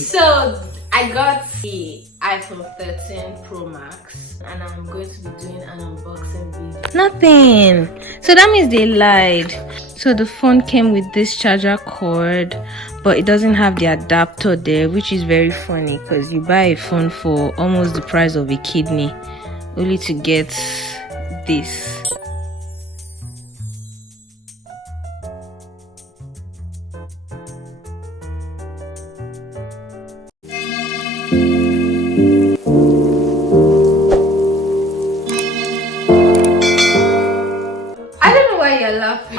So I got the iPhone 13 Pro Max and I'm going to be doing an unboxing video. Nothing. So that means they lied. So the phone came with this charger cord, but it doesn't have the adapter there, which is very funny because you buy a phone for almost the price of a kidney only to get this. You're laughing.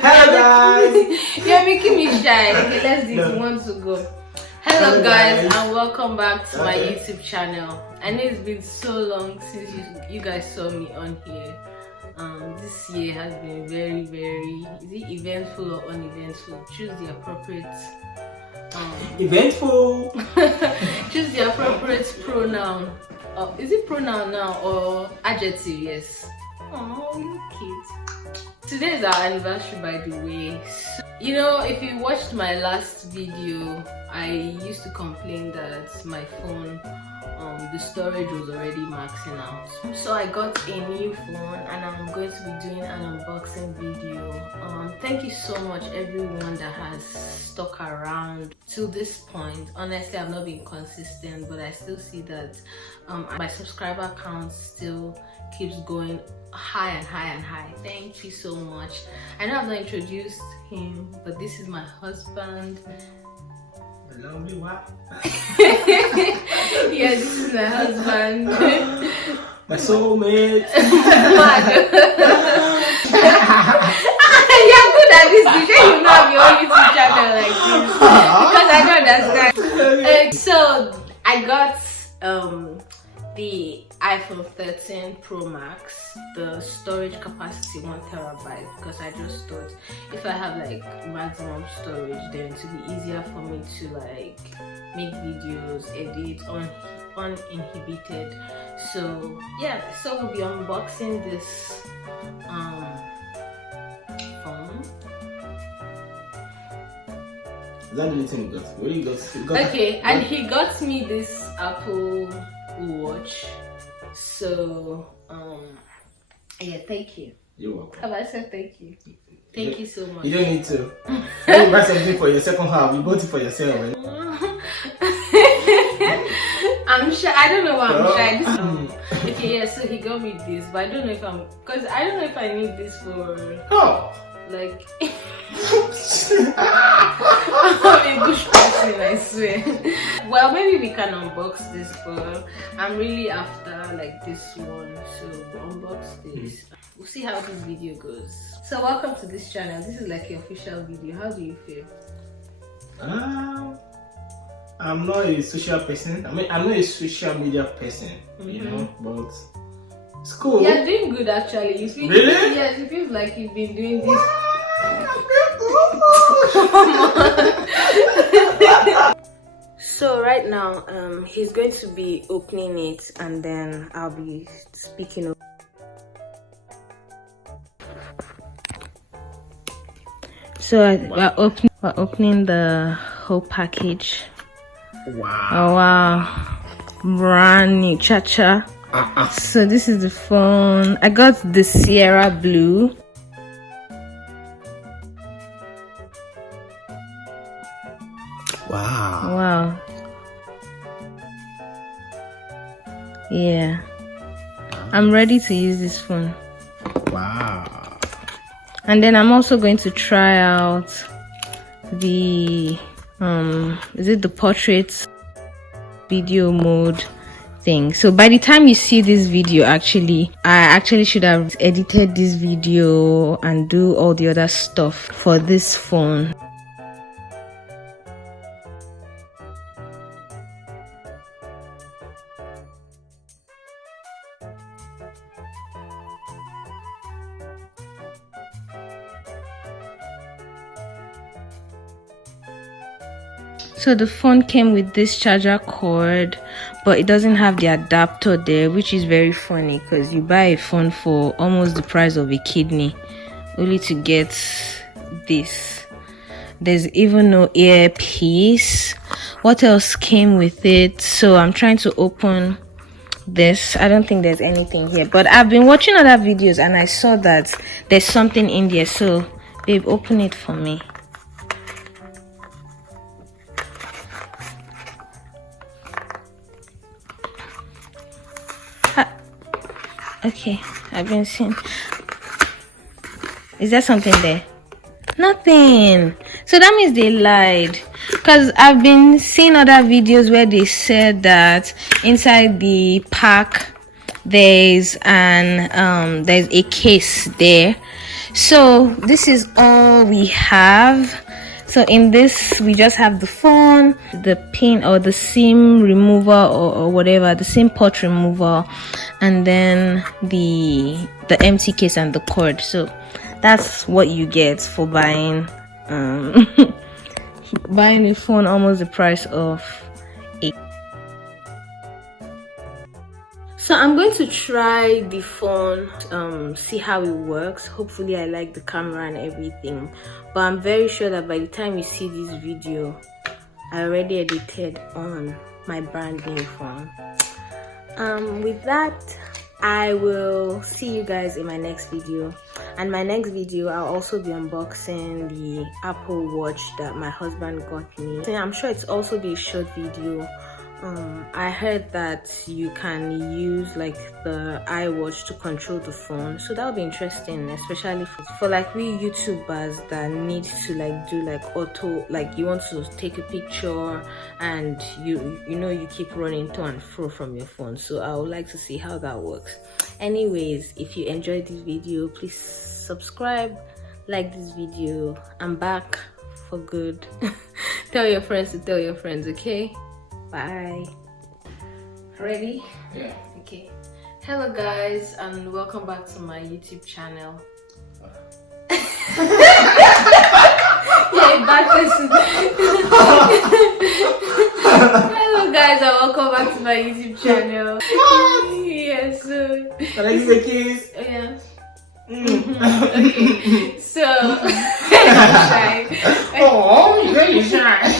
Hello guys. You're making me shy. Okay, let's do it. Want to go. Hello guys, and welcome back to my YouTube channel. I know it's been so long since you guys saw me on here. This year has been very is it eventful or uneventful? Choose the appropriate eventful. Choose the appropriate pronoun. Is it pronoun now or adjective? Yes. Oh, you cute. Today is our anniversary, by the way. So, you know, if you watched my last video, I used to complain that my phone, the storage was already maxing out. So I got a new phone and I'm going to be doing an unboxing video. Thank you so much everyone that has stuck around to this point. Honestly, I've not been consistent, but I still see that my subscriber count still keeps going high and high and high. Thank you so much. I know I've not introduced him, but this is my husband. Lovely what? Yeah, this is my husband. My soulmate. You're good at this. You sure you not have your own YouTube channel like this? Because I don't understand. So I got the iPhone 13 Pro Max, the storage capacity 1 terabyte, because I just thought if I have like maximum storage, then it will be easier for me to like make videos, edit uninhibited. So yeah, so we'll be unboxing this phone. Is that the little thing you got? What you got? Okay, and he got me this Apple Watch. So yeah, thank you. You're welcome. Have I said thank you? Thank you so much. You don't need to. When you buy something for your second half, you bought it for yourself. I'm shy. I don't know why I'm shy. Okay, yeah, so he got me this, but I don't know if I don't know if I need this for like I'm a bush person, I swear. Well, maybe we can unbox this, but I'm really after like this one, so we'll unbox this. We'll see how this video goes. So welcome to this channel. This is like your official video. How do you feel? I'm not a social person. I mean, I'm not a social media person, you know, but it's cool. You're doing good actually. You feel really? Yes, it feels like you've been doing this. So right now, he's going to be opening it, and then I'll be speaking. So we're opening the whole package. Wow. Oh wow, brand new cha-cha. So this is the phone. I got the Sierra Blue. Wow. Yeah. I'm ready to use this phone. Wow. And then I'm also going to try out the is it the portrait video mode thing. So by the time you see this video, I actually should have edited this video and do all the other stuff for this phone. So the phone came with this charger cord, but it doesn't have the adapter there, which is very funny because you buy a phone for almost the price of a kidney only to get this. There's even no earpiece. What else came with it? So I'm trying to open this. I don't think there's anything here, but I've been watching other videos and I saw that there's something in there. So babe, open it for me. Okay, I've been seeing. Is there something there? Nothing. So that means they lied, because I've been seeing other videos where they said that inside the pack there's a case there. So this is all we have. So in this we just have the phone, the pin or the SIM remover or whatever, the SIM port remover, and then the empty case and the cord. So that's what you get for buying buying a phone almost the price of a. So I'm going to try the phone, see how it works. Hopefully I like the camera and everything, but I'm very sure that by the time you see this video I already edited on my brand new phone. With that, I will see you guys in my next video, and my next video I'll also be unboxing the Apple Watch that my husband got me. So I'm sure it's also be a short video. I heard that you can use like the iWatch to control the phone, so that'll be interesting, especially for like we YouTubers that need to like do like auto, like you want to take a picture and you keep running to and fro from your phone. So I would like to see how that works. Anyways, if you enjoyed this video, please subscribe, like this video. I'm back for good. Tell your friends to tell your friends, okay? Bye. Ready? Yeah. Okay. Hello guys, and welcome back to my YouTube channel. Yeah, bad person. Hello guys, and welcome back to my YouTube channel. Yes. Can I give you a kiss? Yeah. Okay. So. I'm shy. Oh, you're shy.